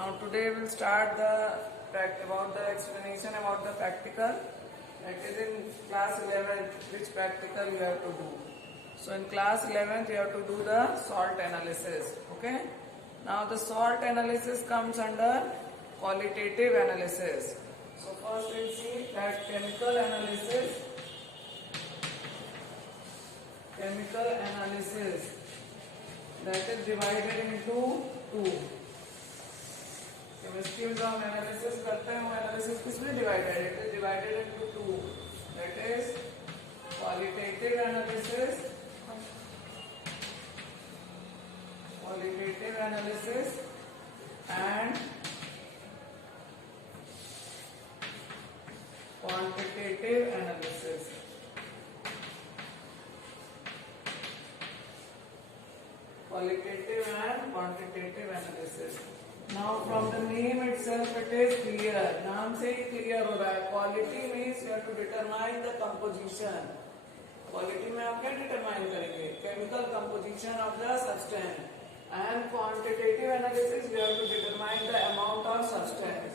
Now today we'll start about the explanation about the practical. That is in class 11th, which practical you have to do. So in class 11th you have to do the salt analysis. Okay. Now the salt analysis comes under qualitative analysis. So first we'll see that chemical analysis that is divided into two. Chemistry में जो हम analysis करते हैं वो analysis किसमें divided है? It is divided into two. That is qualitative analysis and quantitative analysis. Qualitative and quantitative analysis. Now from the name itself it is clear. नाम से ही clear हो रहा है. Quality means you have to determine the composition. Quality में आप क्या determine करेंगे? Chemical composition of the substance. And quantitative analysis you have to determine the amount of substance.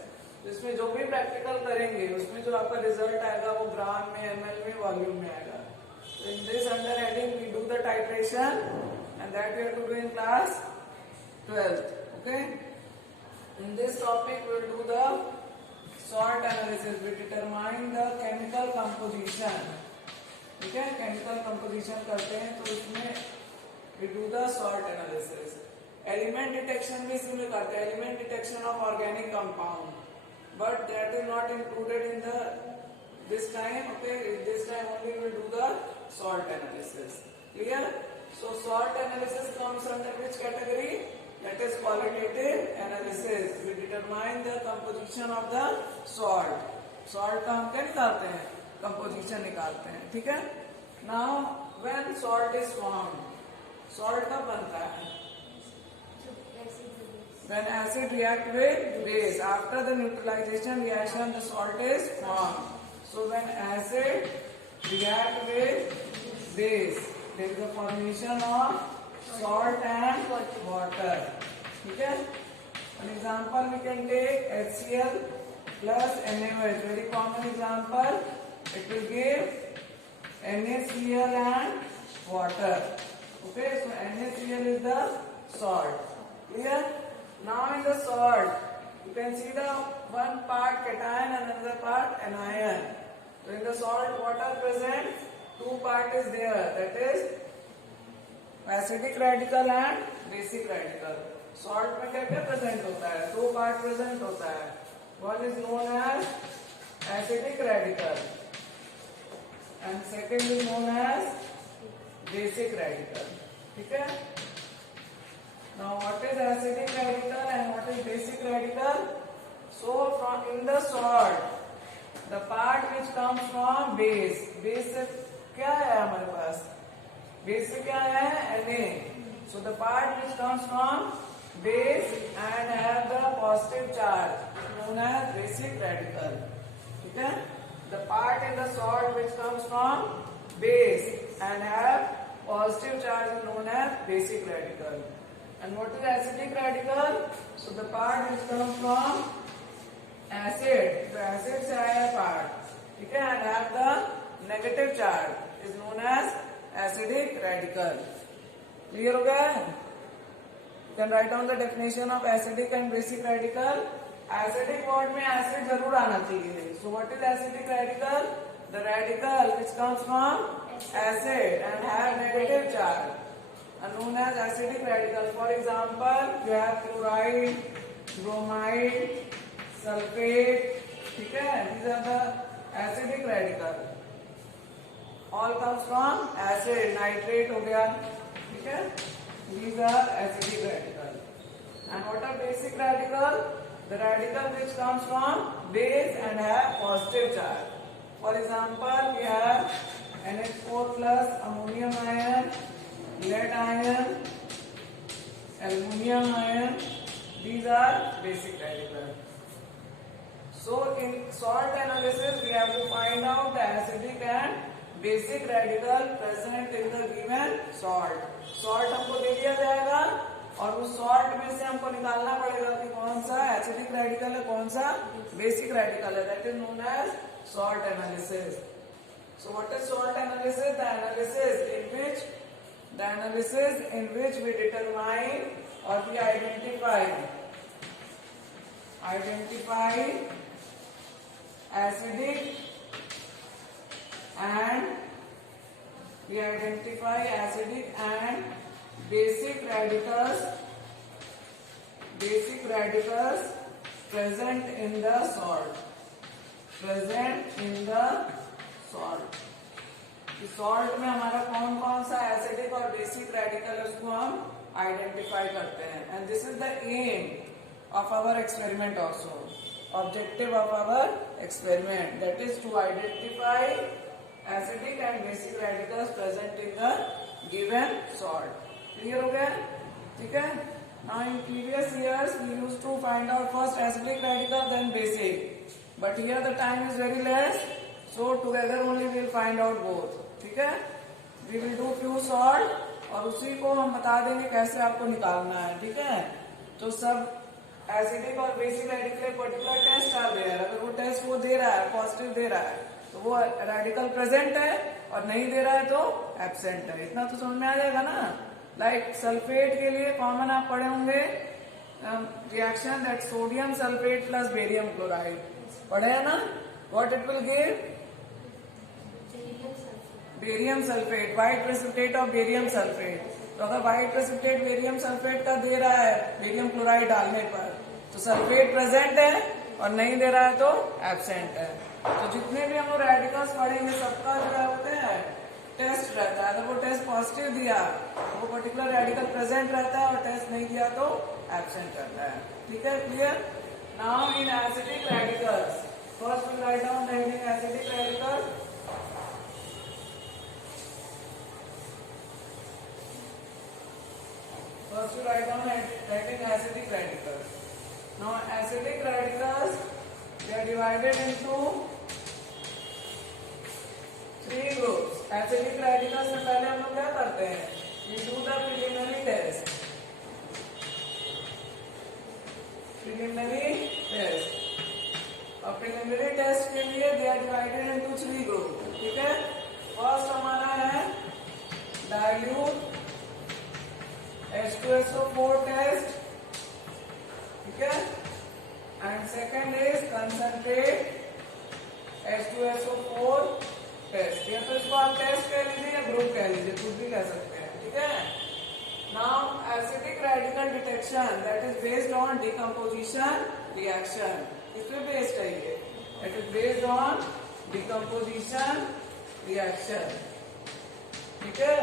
इसमें जो भी practical करेंगे उसमें जो आपका result आएगा वो ग्राम में, ml में, वॉल्यूम में आएगा. So in this under heading we do the titration. And that we have to do in class 12th. Okay. In this topic we will do the salt analysis. We determine the chemical composition. ठीक है, chemical composition करते हैं तो इसमें we do the salt analysis. Element detection भी इसमें करते हैं. Element detection of organic compound. But that is not included in this time. Okay, this time only we will do the salt analysis. Clear? So salt analysis comes under which category? That is qualitative analysis. We determine the composition of the salt. Salt का हम क्या निकालते हैं? Composition निकालते हैं. ठीक है? Now when salt is formed, salt कब बनता है? When acid react with base. After the neutralization reaction, the salt is formed. So when acid react with base, there is a formation of salt and water. ठीक है? An example we can take HCl plus NaOH. Very common example. It will give NaCl and water. Okay, so NaCl is the salt. Clear? Now in the salt, you can see the one part cation and another part anion. So in the salt, what are present? Two part is there. That is acidic radical and basic radical. Salt में क्या क्या present होता है? दो part present होता है. One is known as acidic radical and second is known as basic radical. ठीक है? Now what is acidic radical and what is basic radical? So from in the salt, the part which comes from base से क्या है हमारे पास? Base से क्या है? Na. So the part which comes from base and have the positive charge known as basic radical. ठीक है? The part in the salt which comes from base and have positive charge is known as basic radical. And what is acidic radical? So the part which comes from acid, the acid से आया part, ठीक है, and have the negative charge is known as acidic radical. Clear हो गया है? You can write down the definition of acidic and basic radical. Acidic word में acid जरूर आना चाहिए. So what is acidic radical? The radical which comes from acid and have negative charge are known as acidic radical. For example, you have chloride, bromide, sulfate. ठीक है? These are the acidic radical. All comes from acid. Nitrate हो गया. ठीक है? These are acidic radical. And what are basic radical? The radical which comes from base and have positive charge. For example, we have NH4 plus ammonium ion, lead ion, aluminium ion. These are basic radical. So in salt analysis, we have to find out the acidic and basic radical present in the given salt. Salt हमको दे दिया जाएगा और उस salt में से हमको निकालना पड़ेगा कि कौन कौन सा एसिडिक रेडिकल है, कौन सा बेसिक रेडिकल है, that is known as salt analysis. So what is salt analysis? The analysis in which we determine or we identify acidic and basic radicals present in the salt. Salt में हमारा कौन कौन सा acidic और basic radical है उसको हम identify करते हैं. And this is the aim of our experiment also. Objective of our experiment that is to identify acidic and basic radicals present in the given salt. Clear हो गया? ठीक है. Now in previous years we used to find out first acidic radical then basic, but here the time is very less, so together only we will find out both. ठीक है. We will do few salt और उसी को हम बता देंगे कैसे आपको निकालना है. ठीक है. तो सब एसिडिक और बेसिक रेडिकल पर्टिकुलर टेस्ट आ गया है. अगर वो टेस्ट वो दे रहा है, पॉजिटिव दे रहा है, तो वो रेडिकल प्रेजेंट है, और नहीं दे रहा है तो एब्सेंट है. इतना तो समझ में आ जाएगा ना. लाइक सल्फेट के लिए कॉमन आप पढ़े होंगे reaction that sodium sulphate plus barium chloride. पढ़े है ना. What it will give? Barium sulphate, white precipitate of barium sulphate. तो अगर व्हाइट प्रेसिपिटेट बेरियम सल्फेट का दे रहा है बेरियम क्लोराइड डालने पर, तो सल्फेट प्रेजेंट है, और नहीं दे रहा है तो एब्सेंट है. तो जितने भी हम लोग रेडिकल्स पढ़ेंगे सबका जो है होते हैं टेस्ट रहता है. अगर वो टेस्ट पॉजिटिव दिया तो वो पर्टिकुलर रेडिकल प्रेजेंट रहता है, और टेस्ट नहीं दिया तो एब्सेंट रहता है. ठीक है. Clear. Now in acidic radicals, first we write down the heading acidic radical. First we write down heading acidic radicals. Now acidic radicals, they are divided into 3 groups. Acidic radicals में पहले हम लोग क्या करते हैं? We do the preliminary test. और preliminary test के लिए they are divided into 3 groups. ठीक है. First हमारा है dilute H2SO4 test. ठीक है. And second is concentrate H2SO4 test. या तो इसको आप टेस्ट कह लीजिए या ग्रुप कह लीजिए, कुछ भी कह सकते हैं. ठीक है. Now acidic radical detection that is based on decomposition reaction. इस पे बेस्ड है ये. It is based on decomposition reaction. ठीक है.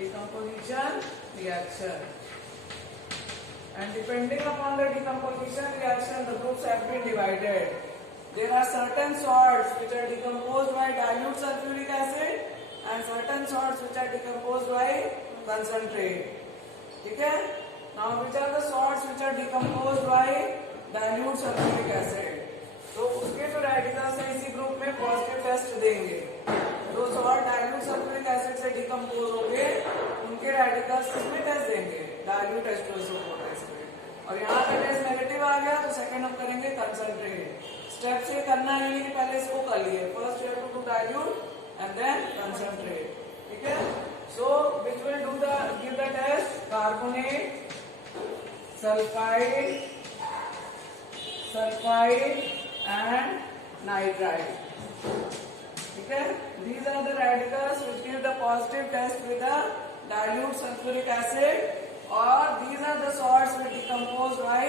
decomposition reaction, and depending upon the decomposition reaction the groups have been divided. There are certain salts which are decomposed by dilute sulfuric acid and certain salts which are decomposed by concentrate. ठीक है. Now which are the salts which are decomposed by dilute sulfuric acid? तो उसके जो radicals है इसी group में positive test देंगे. जो सॉल्ट डाइल्यूट सल्फ्यूरिक एसिड से डिकम्पोज होंगे उनके रेडिकल्स किसमें टेस्ट देंगे? डाइल्यूट H2SO4 टेस्ट में. और यहाँ का टेस्ट नेगेटिव आ गया तो सेकंड हम करेंगे कंसंट्रेट. स्टेप से करना है कि पहले इसको कर लिए. First you have to do dilute and then concentrate. ठीक है. So which will do the give the test? Carbonate, sulphide and nitrite. ठीक है. These are the radicals which give the positive test with the dilute sulfuric acid, or these are the salts which decompose by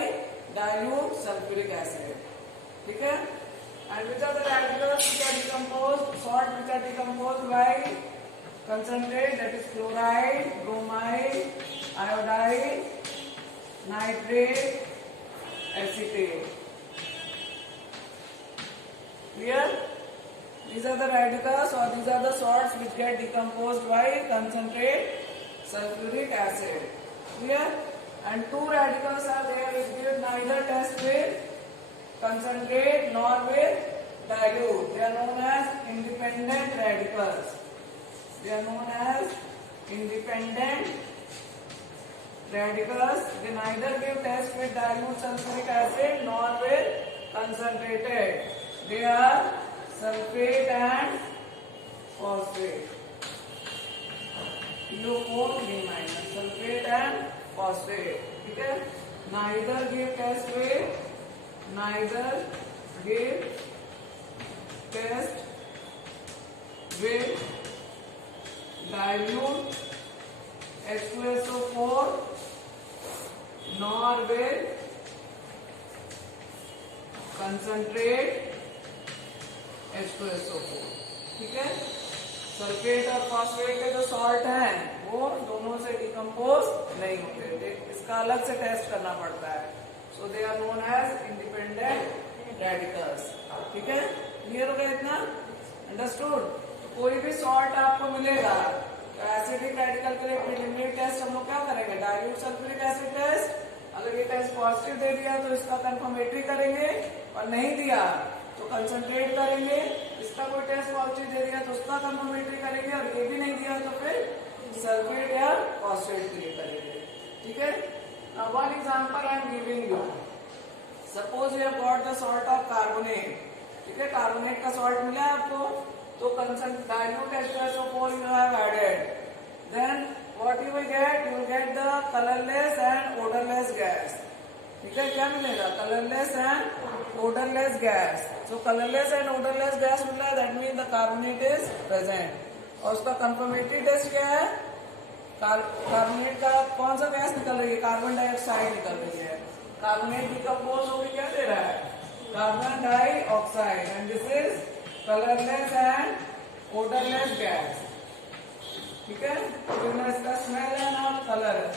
dilute sulfuric acid. ठीक है. And which are the radicals which are decomposed? Salt which are decomposed by concentrate, that is chloride, bromide, iodide, nitrate, acetate. Clear? These are the radicals or these are the salts which get decomposed by concentrate sulfuric acid. Clear? And two radicals are there which give neither test with concentrate nor with dilute. They are known as independent radicals. They are known as independent radicals, they neither give test with dilute sulfuric acid nor with concentrated. They are sulfate and phosphate. PO4 3 minus sulfate and phosphate. ठीक है, neither give test with dilute H2SO4 nor with concentrate H2SO4. ठीक है, sulphate और phosphate के जो salt हैं वो दोनों से डिकम्पोज नहीं होते, इसका अलग से टेस्ट करना पड़ता है. So they are known as independent radicals. ठीक है, क्लियर हो गया इतना? अंडरस्टूड? कोई भी सॉल्ट आपको मिलेगा तो एसिडिक रेडिकल के लिए प्रिलिमिनरी टेस्ट हम लोग क्या करेंगे? Dilute sulphuric acid test. अगर ये टेस्ट पॉजिटिव दे दिया तो इसका कंफर्मेटरी करेंगे, और नहीं दिया तो कंसंट्रेट करेंगे. इसका कोई टेस्ट पॉजिटिव दे दिया तो उसका कंफर्मेटरी करेंगे, और ये भी नहीं दिया तो फिर सल्फेट या फॉस्फेट के लिए करेंगे. ठीक है, now one example I am giving you. Suppose you have got the salt of carbonate. ठीक है, कार्बोनेट का सॉल्ट मिला है आपको, तो dilute H2SO4 you have added. Then what you will get? You will get the colorless and odorless gas. ठीक है, क्या मिलेगा? Colourless and odourless gas. So colourless and odourless gas मिला है, that mean the carbonate is present. और उसका confirmatory test क्या है? कार्बोनेट का कौन सा गैस निकल रही है? कार्बन डाइऑक्साइड निकल रही है. कार्बोनेट डिकम्पोज होकर क्या दे रहा है? Carbon dioxide. And this is colourless and odourless gas. ठीक है, तो इसका स्मेल है ना कलर है.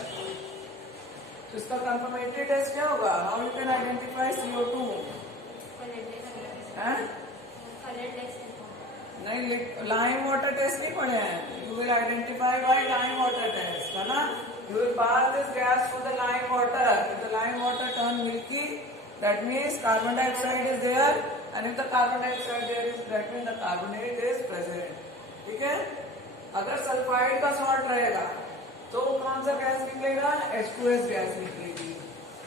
तो इसका कंफर्मेटरी टेस्ट क्या होगा? How you can identify CO2? नहीं, लाइम वाटर टेस्ट नहीं पढ़े हैं. You will identify by lime water test, है ना? You will pass this gas through the lime water. The lime water turn milky, that means carbon dioxide is there, and if the carbon dioxide there is, that means the carbonate is present. ठीक है, अगर sulphide का salt रहेगा तो कौन सा gas निकलेगा? H2S gas निकलेगी.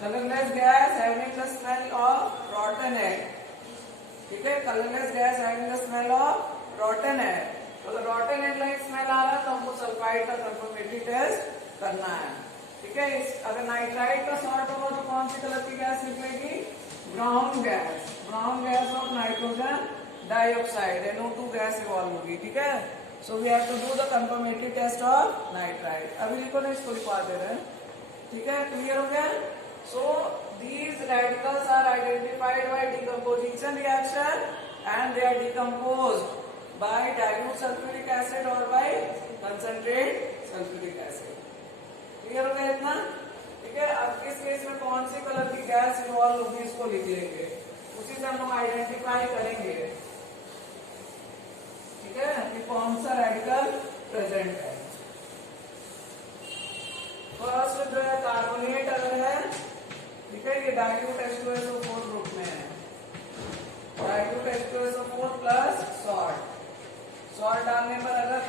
Colourless gas having the smell of रॉटन egg. ठीक है, colourless gas having the smell of रॉटन egg. तो अगर रॉटन एग लाइक स्मेल आ रहा है तो हमको सल्फाइड का कंफर्मेटरी टेस्ट करना है. ठीक है, अगर नाइट्राइड का सॉल्ट होगा तो कौन सी कलर की गैस निकलेगी? Brown gas. Brown gas off nitrogen dioxide, NO2 gas evolve होगी. ठीक है, so we have to do the confirmatory test of nitrite. अभी लिखो ना, इसको लिखवा दे रहे हैं. ठीक है, क्लियर हो गया? So these radicals are identified by decomposition reaction and they are decomposed by dilute sulfuric acid or by concentrate sulfuric acid. Clear हो गया इतना? ठीक है, अब किस केस में कौन सी कलर की गैस इन्वॉल्व होगी इसको लिख लेंगे, उसी से हम लोग आइडेंटिफाई करेंगे. ठीक है, कि कौन सा रेडिकल प्रेजेंट है. फर्स्ट जो है कार्बोनेट अगर है, ठीक है, ये डाइल्यूट H2SO4 ग्रुप में है. Dilute H2SO4 plus salt. Salt डालने पर अगर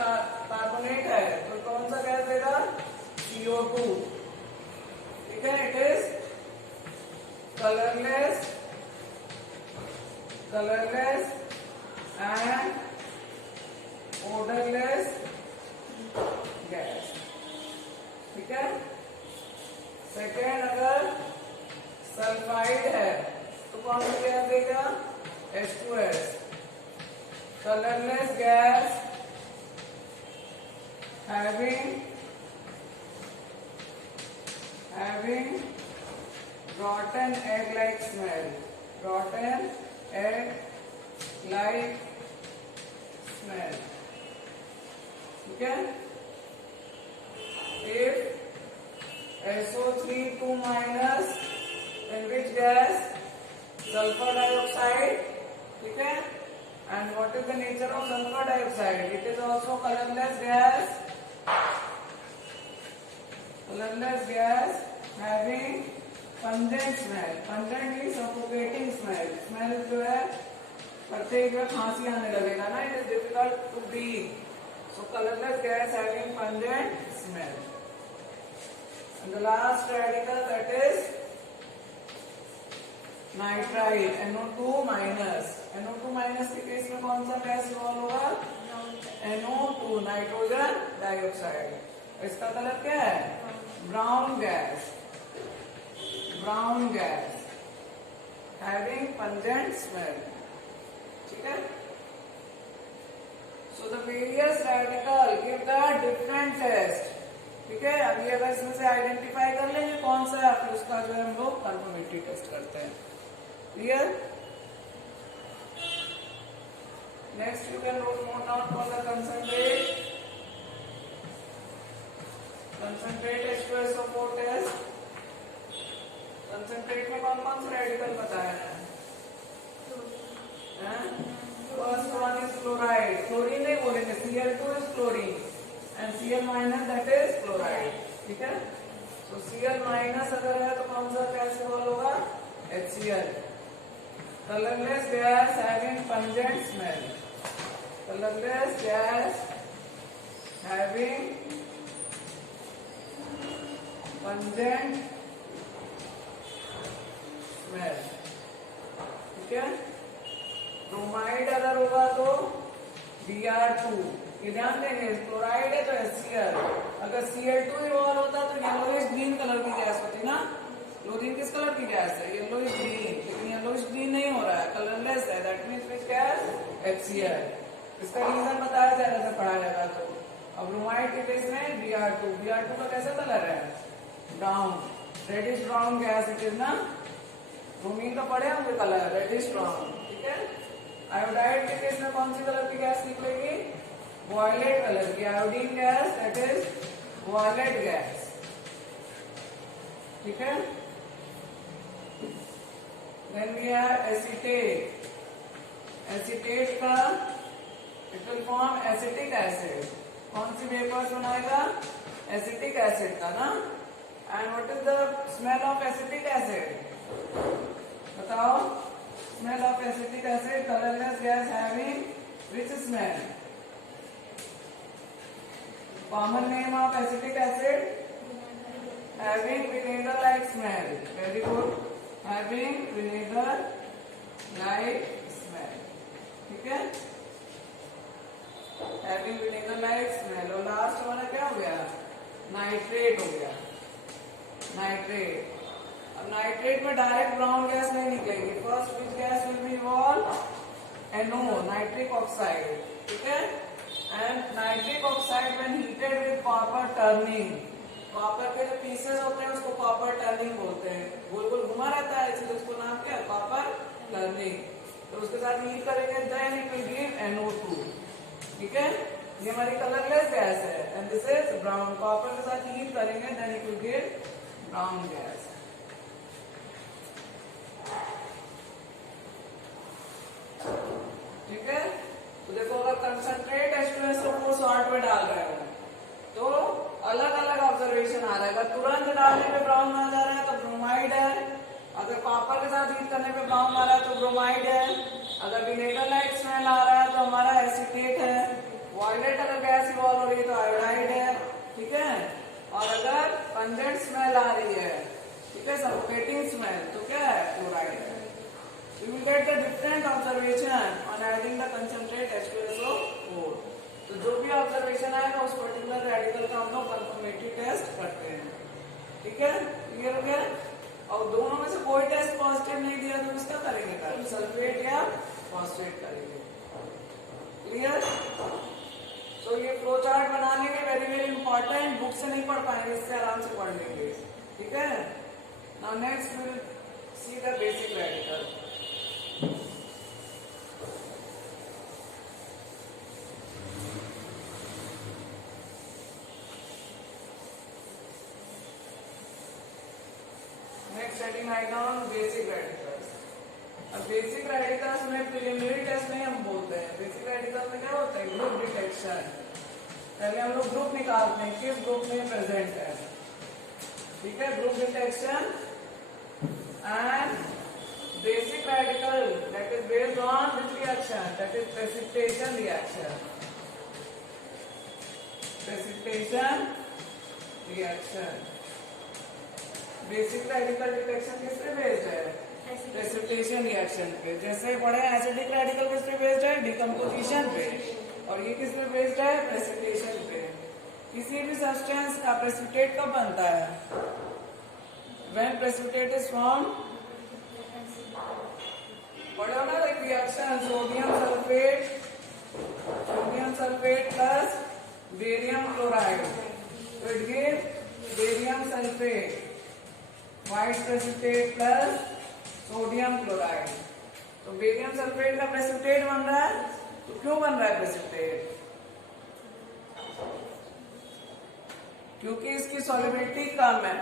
कार्बोनेट है तो कौन सा गैस देगा? CO2. ठीक है, it is colourless and odorless gas. ठीक है, सेकेंड अगर सल्फाइड है तो कौन सा गैस देगा? H2S. Colourless gas having rotten egg like smell. Rotten egg like smell. ठीक है, if SO3 2 minus, then which gas? Sulfur dioxide. ठीक है, and what is the nature of sulfur dioxide? It is also colorless gas. Colorless gas having pungent smell. Pungent means suffocating smell. Smell जो है प्रत्येक में खांसी आने लगेगा ना, it is difficult to breathe. So colorless gas having pungent smell. And the last radical, that is nitrile NO2 minus. NO2 minus के case में कौन सा गैस इवॉल्व होगा? NO2 nitrogen dioxide. इसका कलर क्या है? Brown gas. Brown gas having pungent smell. ठीक है। So the various radical give the different test. ठीक है। अभी अगर इसमें से आइडेंटिफाई कर लेंगे कौन सा है, फिर उसका जो है हम लोग कंफर्मेटरी टेस्ट करते हैं। Clear? Next you can note down for the concentrate. Concentrate H2SO4 test. Concentrate में कौन कौन से रेडिकल बताया है? First one is chloride. Chlorine नहीं बोलेंगे, Cl2 is chlorine and Cl minus that is chloride. ठीक है? So Cl minus अगर है तो कौन सा कैसे इवॉल्व होगा? HCl. Colorless gas having pungent smell. Colorless gas having pungent smell. ठीक है। ब्रोमाइड अगर होगा तो Br2। ये ध्यान देंगे, क्लोराइड है तो HCl। अगर Cl2 इवॉल्व होता तो येलोइश ग्रीन कलर की गैस होती ना। क्लोरीन किस कलर की गैस है? Yellowish green. लेकिन येलोइश ग्रीन नहीं हो रहा है, कलरलेस है। That means which gas? HCl। इसका रीजन बताया जाएगा जब पढ़ा जाएगा तो। अब ब्रोमाइड के केस में Br2। Br2 का कैसा कलर है? Brown, reddish brown gas it is ना। ब्रोमीन का पढ़े होंगे कलर, रेडिश ब्राउन। ठीक है। आयोडाइड के केस में कौन सी कलर की गैस निकलेगी? वॉयलेट कलर की। Iodine gas that is violet gas. ठीक है। Then we have acetate. Acetate का it will form acetic acid. कौन सी वेपर्स बनाएगा? Acetic acid का ना। And what is the smell of acetic acid? बताओ। Smell of acetic acid, colorless gas having which smell? Common name of acetic acid? Having vinegar-like smell. Very good. Having vinegar-like smell. ठीक है। Having vinegar-like smell। और last वाला क्या हो गया? Nitrate हो गया। नाइट्रेट। अब नाइट्रेट में डायरेक्ट ब्राउन गैस नहीं निकलेगी। First which gas will be evolve? NO, nitric oxide. ठीक है। And nitric oxide when heated with copper turning, copper के जो पीसेस होते हैं उसको कॉपर टर्निंग बोलते हैं। गोल गोल घुमा रहता है इसलिए उसको नाम क्या है? Copper turning. तो उसके साथ हीट करेंगे then it will give NO2। ठीक है। ये हमारी कलरलेस गैस है and this is brown. Copper के साथ हीट करेंगे then it will give brown gas. ठीक है। तो देखो अगर कंसंट्रेट H2SO4 सॉल्ट में डाल रहे हो तो अलग अलग ऑब्जर्वेशन आ रहा है। अगर तुरंत डालने पे ब्राउन आ जा रहा है तो ब्रोमाइड है। अगर कॉपर के साथ हीट करने पे ब्राउन आ रहा है तो ब्रोमाइड है। अगर विनेगर लाइक स्मेल आ रहा है तो हमारा एसीटेट है। वॉयलेट अगर गैस इवॉल्व हो रही है तो आयोडाइड है। ठीक है। और अगर पंजेंट स्मेल आ रही है, ठीक है, सफोकेटिंग स्मेल, तो क्या है? क्लोराइड है। You will get the different observation on adding the concentrate H2SO4। तो जो भी ऑब्जर्वेशन आएगा उस पर्टिकुलर रेडिकल का हम लोग कंफर्मेटरी टेस्ट करते हैं। ठीक है। क्लियर हो गया। और दोनों में से कोई टेस्ट पॉजिटिव नहीं दिया तो इसका करेंगे कल, सल्फेट या फॉस्फेट करेंगे। क्लियर। तो ये फ्लो चार्ट बनाने के वेरी वेरी इंपॉर्टेंट। बुक से नहीं पढ़ पाएंगे, इससे आराम से पढ़ लेंगे। ठीक है। Now next will see the basic radical. Setting right down basic radicals। अब बेसिक रेडिकल्स में प्रिलिमिनरी टेस्ट नहीं हम बोलते हैं। बेसिक रेडिकल्स में क्या होता है? Group detection. पहले हम लोग ग्रुप निकालते हैं किस ग्रुप में प्रेजेंट है। ठीक है। Group detection and basic radical that is based on which reaction? That is precipitation reaction. Precipitation reaction. Basic radical detection किस पे बेस्ड है? प्रेसिपिटेशन रिएक्शन पे। जैसे पढ़े एसिडिक रेडिकल किस पे बेस्ड है? डिकम्पोजिशन पे। और ये किस पे बेस्ड है? प्रेसिपिटेशन पे। किसी भी सब्सटेंस का प्रेसिपिटेट कब बनता है? व्हेन प्रेसिपिटेट इज फॉर्म्ड, पढ़े हो ना, एक reaction sodium sulphate plus barium chloride, तो it gives barium sulphate, white precipitate plus sodium chloride. तो बेरियम सल्फेट का प्रेसिपिटेट बन रहा है, तो क्यों बन रहा है प्रेसिपिटेट? क्योंकि इसकी सॉल्युबिलिटी कम है।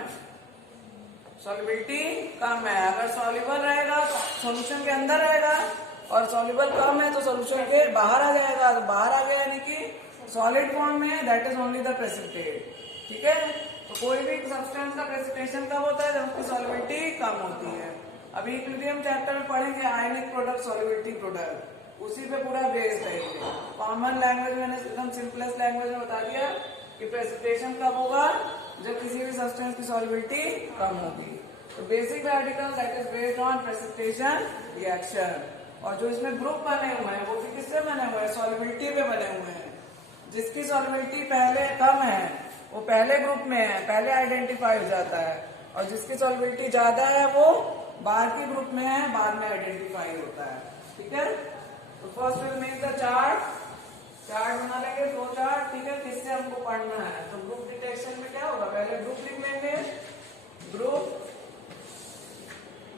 सॉल्युबिलिटी कम है। अगर सॉल्युबल रहेगा तो सॉल्यूशन के अंदर रहेगा, और सॉल्युबल कम है तो सॉल्यूशन के बाहर आ जाएगा। तो बाहर आ गया यानी कि सॉलिड फॉर्म में है, that is only the precipitate. ठीक है, तो कोई भी सब्सटेंस का प्रेसिपिटेशन कब होता है? जब उसकी सॉल्युबिलिटी कम होती है। अभी इक्विलिब्रियम चैप्टर में पढ़ेंगे आयनिक प्रोडक्ट, सॉल्युबिलिटी प्रोडक्ट, उसी पे पूरा बेस्ड है ये। कॉमन लैंग्वेज मैंने एकदम सिंपलेस्ट लैंग्वेज में बता दिया कि प्रेसिपिटेशन कब होगा? जब किसी भी सब्सटेंस की सॉल्युबिलिटी कम होगी। तो basic radical that is based on precipitation reaction. और जो इसमें ग्रुप बने हुए हैं वो भी किससे बने हुए हैं? सॉल्युबिलिटी पे बने हुए हैं। जिसकी सॉल्युबिलिटी पहले कम है वो पहले ग्रुप में है, पहले आइडेंटिफाई हो जाता है, और जिसकी सॉल्युबिलिटी ज्यादा है वो बाद के ग्रुप में है, बाद में आइडेंटिफाई होता है। ठीक है, तो first will make the chart बना लेंगे, दो चार्ट। ठीक है, किससे हमको पढ़ना है? तो ग्रुप डिटेक्शन में क्या होगा? पहले ग्रुप लिख लेंगे, group,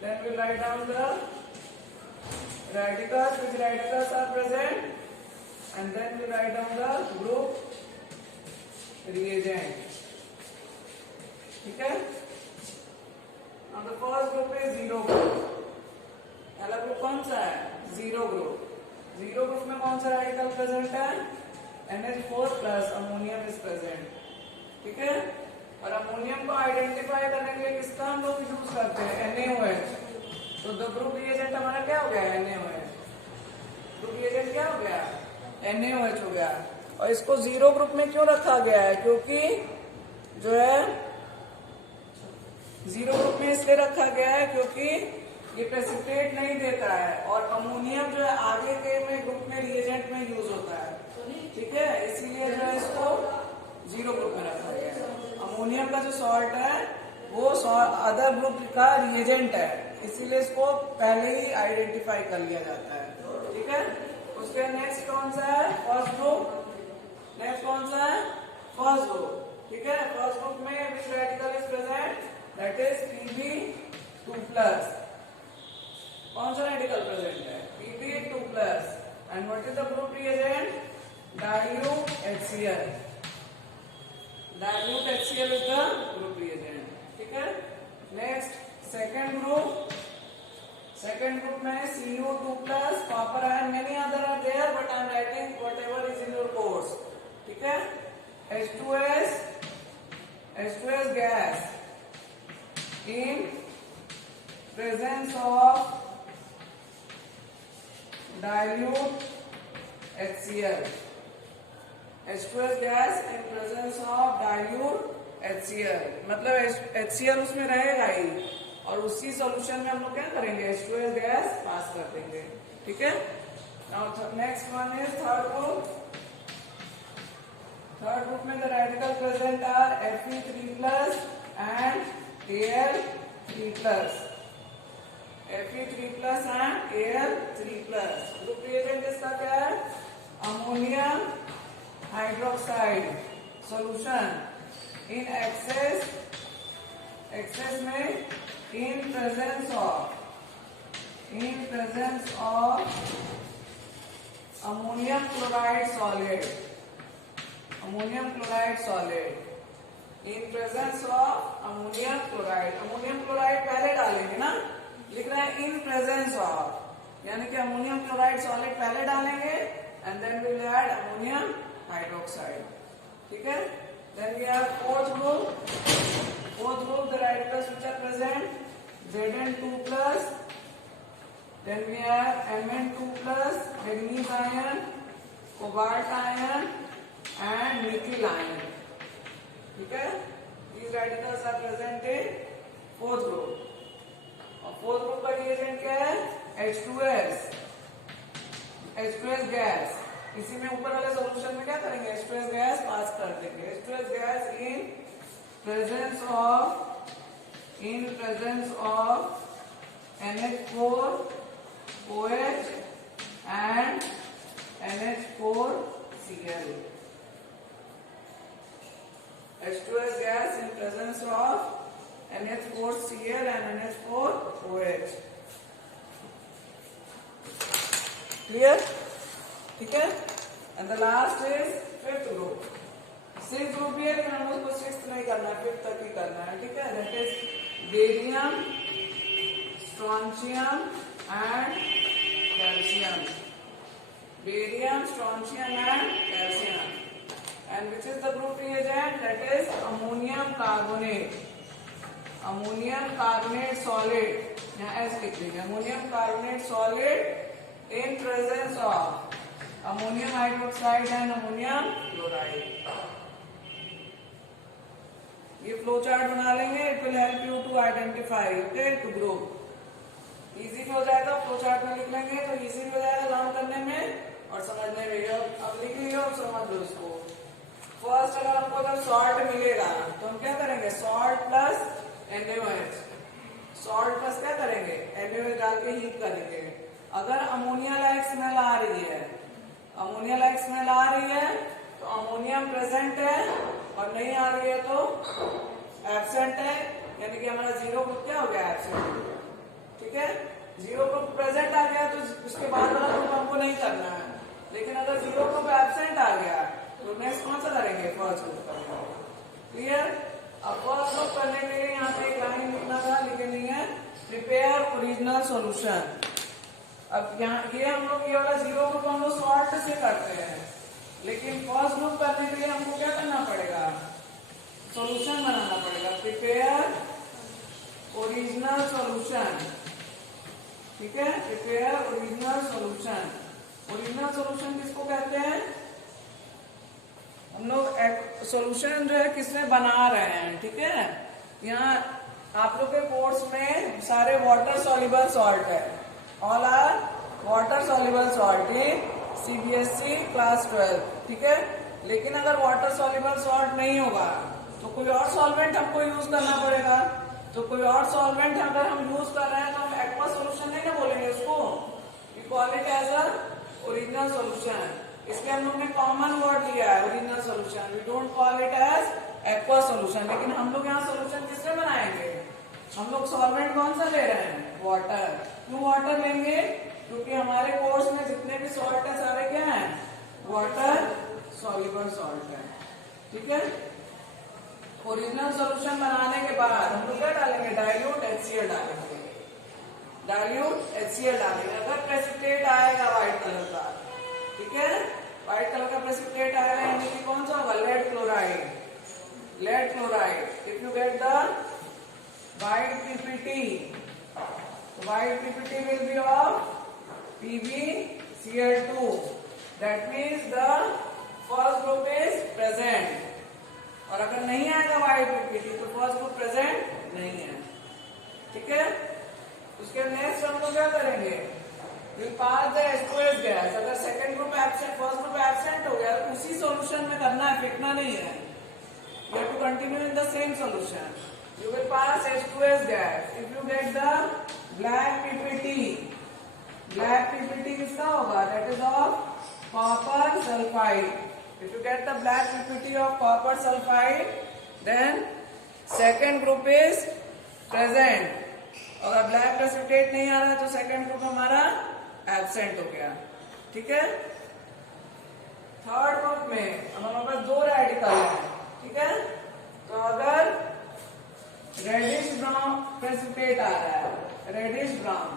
then will write down the radicals, which radicals are present, and then we write down the group reagent. ठीक है, now the first group is zero group. पहला ग्रुप कौन सा है? Zero group. जीरो ग्रुप में कौन सा radical present है? NH4 plus ammonium is present. ठीक है, और अमोनियम को आइडेंटिफाई करने के लिए किसका हम लोग यूज करते हैं? NaOH। तो द ग्रुप रिएजेंट हमारा क्या हो गया? NaOH। ग्रुप रिएजेंट क्या हो गया? NaOH हो गया। और इसको जीरो ग्रुप में क्यों रखा गया है? क्योंकि जो है जीरो ग्रुप में इसलिए रखा गया है क्योंकि ये प्रेसिपिटेट नहीं देता है, और अमोनियम जो है आगे के में ग्रुप में रिएजेंट में यूज होता है। ठीक है, इसीलिए जो है इसको जीरो ग्रुप में रखा गया है। अमोनियम का जो सॉल्ट है वो अदर ग्रुप का रिएजेंट है, इसीलिए इसको पहले ही आइडेंटिफाई कर लिया जाता है। ठीक है, उसके नेक्स्ट कौन सा है? First group. नेक्स्ट कौन सा है? First group. ठीक है, फर्स्ट ग्रुप में which radical is present? That is Pb2+। कौन सा रेडिकल प्रेजेंट है? Pb2+। And what is the group reagent? DiluHCl। DiluHCl is the group reagent. ठीक है, next second group. Second group में Cu2+, copper ion, many other are there but I am writing whatever is in your course. ठीक है, H2S gas in presence of dilute HCl। H2S gas in presence of dilute HCl, मतलब HCl उसमें रहेगा ही, और उसी solution में हम लोग क्या करेंगे? H2S गैस पास कर देंगे। ठीक है, now next one is third group. Third group में the radical present are Fe3+ and Al3+। Fe3+ and Al3+। Group reagent इसका क्या है? Ammonium hydroxide solution in excess में in presence of ammonium chloride solid। Ammonium chloride solid in presence of ammonium chloride. Ammonium chloride पहले डालेंगे ना, लिख रहे हैं इन प्रेजेंस ऑफ, यानी कि अमोनियम क्लोराइड सॉलिड पहले डालेंगे and then we will add ammonium hydroxide. ठीक है, then we have fourth group. Fourth group the radicals which are present Zn2+, then we have Mn2+, manganese ion, cobalt ion and nickel ion। ठीक है, these radicals are present in fourth group. और fourth group का reagent क्या है? H2S, H2S gas. इसी में ऊपर वाले सॉल्यूशन में क्या करेंगे? H2S गैस पास कर देंगे। H2S gas in presence of NH4 OH and NH4Cl। H2S gas in presence of NH4Cl and NH4OH। Clear? ठीक है? And the last is fifth group। Six group भी है लेकिन हम उसको सिक्स नहीं करना है, फिफ्थ तक ही करना है। ठीक है? That is barium, strontium and calcium. Barium, strontium and calcium. And which is the group reagent? That is ammonium carbonate। Ammonium carbonate solid, यहाँ ऐसे लिख देंगे, ammonium carbonate solid in presence of ammonium hydroxide and ammonium chloride. ये flow chart बना लेंगे। It will help you to identify, okay, to group. Easy हो जाएगा, flow chart में लिख लेंगे तो इजी हो जाएगा लर्न करने में और समझने में। अब लिख लिया और समझ लो इसको। फर्स्ट अगर हमको अगर सॉल्ट मिलेगा तो हम क्या करेंगे? Salt plus NaOH, salt plus क्या करेंगे? NaOH डाल के हीट करेंगे। अगर अमोनिया लाइक स्मेल आ रही है, अमोनिया लाइक स्मेल आ रही है तो अमोनियम प्रेजेंट है, और नहीं आ रही है तो एब्सेंट है, यानी कि हमारा जीरो ग्रुप क्या हो गया? एब्सेंट। ठीक है? जीरो ग्रुप प्रेजेंट आ गया तो उसके बाद वाला ग्रुप हमको नहीं करना है। लेकिन अगर जीरो ग्रुप एब्सेंट आ गया तो नेक्स्ट कौन सा करेंगे? फर्स्ट ग्रुप करेंगे। क्लियर? अब फर्स्ट ग्रुप करने के लिए यहाँ पे एक लाइन लिखना था, लेकिन नहीं है, प्रिपेयर ओरिजिनल सॉल्यूशन। अब यहाँ ये हम लोग ये वाला जीरो ग्रुप हम लोग सॉल्ट से करते हैं, लेकिन फर्स्ट ग्रुप करने के लिए हमको क्या करना पड़ेगा? सॉल्यूशन बनाना पड़ेगा। Prepare original solution. ठीक है? Prepare original solution. Original solution किसको कहते हैं? हम लोग सॉल्यूशन जो है किसमें बना रहे हैं। ठीक है? यहाँ आप लोग के कोर्स में सारे वाटर सॉल्युबल सॉल्ट है, all are water soluble salt in CBSE class 12। ठीक है? लेकिन अगर वाटर सॉल्युबल सॉल्ट नहीं होगा तो कोई और सॉल्वेंट हमको यूज करना पड़ेगा। तो कोई और सॉल्वेंट अगर हम यूज कर रहे हैं तो हम एक्वा सॉल्यूशन नहीं ना बोलेंगे उसको, we call it as a original solution. इसलिए हम लोग ने कॉमन वर्ड लिया है original solution, we don't call it as aqua solution. लेकिन हम लोग यहाँ सॉल्यूशन किससे बनाएंगे? हम लोग सॉल्वेंट कौन सा ले रहे हैं? वाटर। क्यों वाटर लेंगे? क्योंकि हमारे कोर्स में जितने भी सॉल्ट है सारे क्या है? वाटर सॉल्युबल सॉल्ट है। ठीक है? ओरिजिनल सॉल्यूशन बनाने के बाद हम लोग क्या डालेंगे? डाइल्यूट HCl डालेंगे। डाइल्यूट HCl डालेंगे। अगर प्रेसिपिटेट आएगा व्हाइट कलर का, ठीक है, व्हाइट कलर का प्रेसिपिटेट आएगा, यानी कि कौन सा होगा? Lead chloride. Lead chloride. If you get the white PPT, white PPT will be of PbCl2, that means the first group is present। और अगर नहीं आएगा व्हाइट PPT तो फर्स्ट ग्रुप प्रेजेंट नहीं है। ठीक है? उसके नेक्स्ट हम लोग क्या करेंगे? Will pass the H2S gas. अगर second group absent, first group absent हो गया तो उसी सॉल्यूशन में करना है, फेंकना नहीं है। You have to continue in the same solution. You will pass H2S gas. If you get the black PPT, black PPT किसका होगा? That is of copper sulphide. If you get the black PPT of copper sulfide, then second group is present। अगर black precipitate नहीं आ रहा तो second group हमारा absent हो गया। ठीक है? थर्ड ग्रुप में अब हमारे पास दो रेडिकल है। ठीक है? तो अगर रेडिश ब्राउन प्रेसिपिटेट आ रहा है, रेडिश ब्राउन,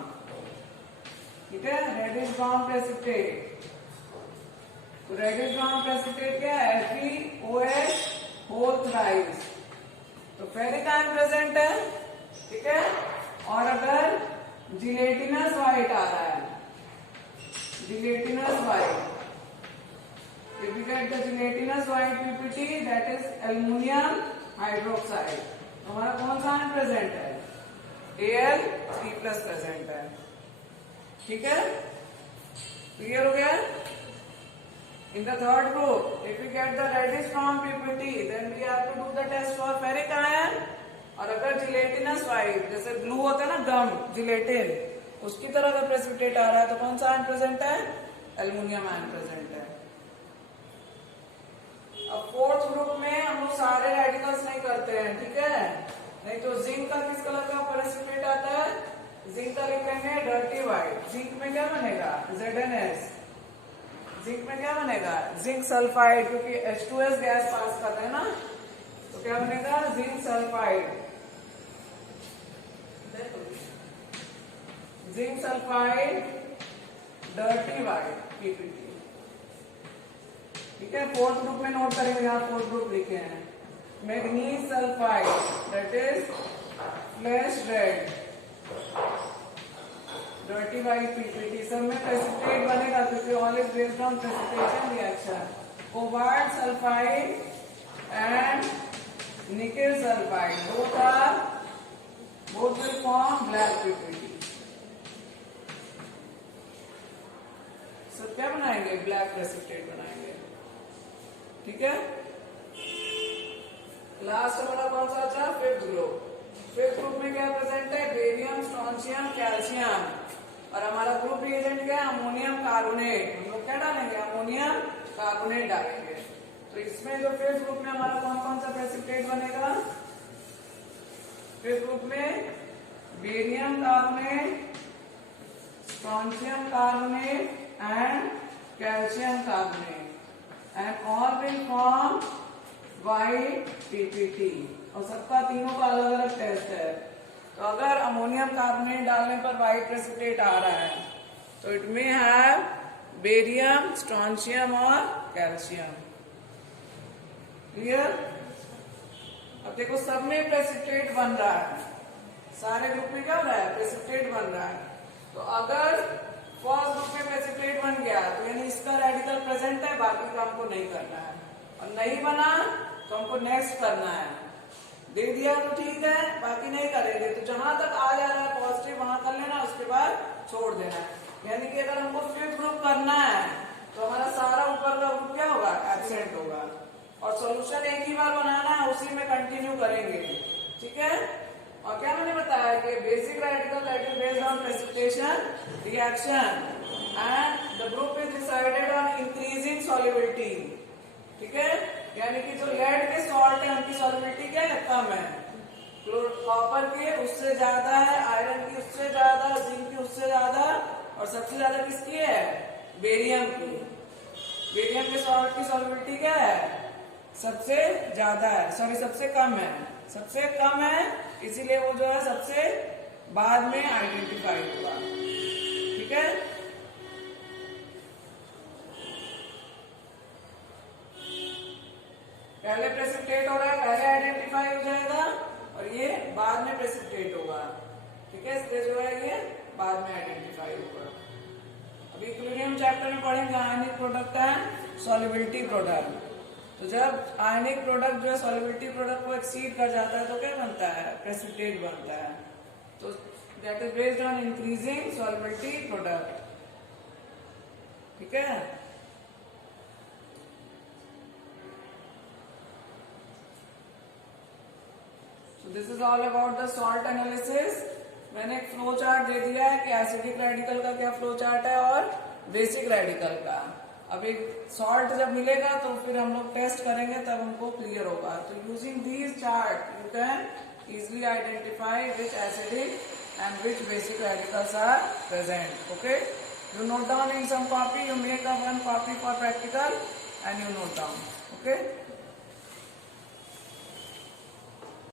ठीक है, रेडिश ब्राउन प्रेसिपिटेट, तो रेडिश ब्राउन प्रेसिपिटेट क्या है? FeOH whole thrice. तो फेरिक आयन प्रेजेंट है। ठीक है? और अगर जिलेटिनस व्हाइट आ रहा है, gelatinous white, if you get the gelatinous white PPT, that is aluminium hydroxide, हमारा कौन सा आयन प्रेजेंट है? Al3+ प्रेजेंट है। ठीक है, क्लियर हो गया? In the third group, if we get the reddish from PPT, then we have to do the test for ferric ion. और अगर जिलेटिनस वाइट, जैसे ग्लू होता है ना गम, जिलेटिन, उसकी तरह अगर प्रेसिपिटेट आ रहा है तो कौन सा आयन प्रेजेंट है? एल्युमिनियम आयन प्रेजेंट है। अब फोर्थ ग्रुप में हम लोग सारे रेडिकल्स नहीं करते हैं, ठीक है? नहीं तो जिंक का किस कलर का प्रेसिपिटेट आता है? जिंक का लिखेंगे डर्टी व्हाइट। जिंक में क्या बनेगा? ZnS। जिंक में क्या बनेगा? जिंक सल्फाइड, क्योंकि H2S गैस पास करता है ना, तो क्या बनेगा? Zinc sulphide. Zinc sulphide dirty white PPT। ठीक है, फोर्थ ग्रुप में नोट करेंगे, यहाँ फोर्थ ग्रुप लिखे हैं। Manganese sulphide, that is flash red dirty white PPT। सब में प्रेसिपिटेट बनेगा क्योंकि all is based on precipitation reaction. Cobalt sulphide and nickel sulphide, both will form black PPT। सब क्या बनाएंगे? ब्लैक प्रेसिपिटेट बनाएंगे। ठीक है, लास्ट वाला कौन सा था? Fifth group. फिफ्थ ग्रुप में क्या प्रेजेंट है? Barium, strontium, calcium. और हमारा ग्रुप रिएजेंट क्या है? Ammonium carbonate. हम लोग क्या डालेंगे? अमोनियम कार्बोनेट डालेंगे। तो इसमें जो फिफ्थ ग्रुप में हमारा कौन कौन सा प्रेसिपिटेट बनेगा? फिफ्थ ग्रुप में barium carbonate, strontium carbonate and calcium carbonate, and all will form white PPT। और सबका तीनों का अलग अलग टेस्ट है। तो अगर अमोनियम कार्बोनेट डालने पर व्हाइट प्रेसिपिटेट आ रहा है तो इट में हैव बेरियम, स्ट्रोंशियम और कैल्शियम। क्लियर? अब देखो सब में प्रेसिपिटेट बन रहा है, सारे ग्रुप में क्या हो रहा है? प्रेसिपिटेट बन रहा है। तो अगर फर्स्ट ग्रुप में प्रेसिपिटेट बन गया तो यानी इसका रेडिकल प्रेजेंट है, बाकी का हमको नहीं करना है। और नहीं बना तो हमको नेक्स्ट करना है। दे दिया तो ठीक है, बाकी नहीं करेंगे तो जहां तक आ जा रहा है पॉजिटिव वहां कर लेना, उसके बाद छोड़ देना है। यानी कि अगर हमको फिफ्थ ग्रुप करना है तो हमारा सारा ऊपर का ग्रुप क्या होगा? एब्सेंट होगा। और सॉल्यूशन एक ही बार बनाना है, उसी में कंटिन्यू करेंगे। ठीक है, और क्या मैंने बताया कि basic radical that is based on precipitation reaction and the group is decided on increasing solubility. ठीक है, यानी कि जो लेड के सॉल्ट है उनकी सॉल्युबिलिटी क्या है? कम है। कॉपर के उससे ज्यादा है, आयरन की उससे ज्यादा, जिंक की उससे ज्यादा, और सबसे ज्यादा किसकी है? बेरियम की। बेरियम के सॉल्ट की सॉल्युबिलिटी क्या है? सबसे ज्यादा है, सॉरी सबसे कम है। सबसे कम है, इसीलिए वो जो है सबसे बाद में आइडेंटिफाई हुआ। ठीक है, पहले प्रेसिपिटेट हो रहा है, पहले आइडेंटिफाई हो जाएगा, और ये बाद में प्रेसिपिटेट होगा। ठीक है, इसलिए जो है ये बाद में आइडेंटिफाई होगा। अभी इक्विलिब्रियम चैप्टर में पढ़ेंगे ionic product and solubility product. तो जब आयनिक प्रोडक्ट जो है सॉल्युबिलिटी प्रोडक्ट को एक्सीड कर जाता है तो क्या बनता है? प्रेसिपिटेट बनता है। तो that is based on increasing solubility product. ठीक है, this is all about the salt analysis. मैंने एक फ्लो चार्ट दे दिया है कि एसिडिक रेडिकल का क्या फ्लो चार्ट है और बेसिक रेडिकल का। अब एक सॉल्ट जब मिलेगा तो फिर हम लोग टेस्ट करेंगे, तब हमको क्लियर होगा। तो using these chart you can easily identify which acidic and which basic radicals are present. Okay, you note down in some copy, you make a one copy for practical and you note down. Okay.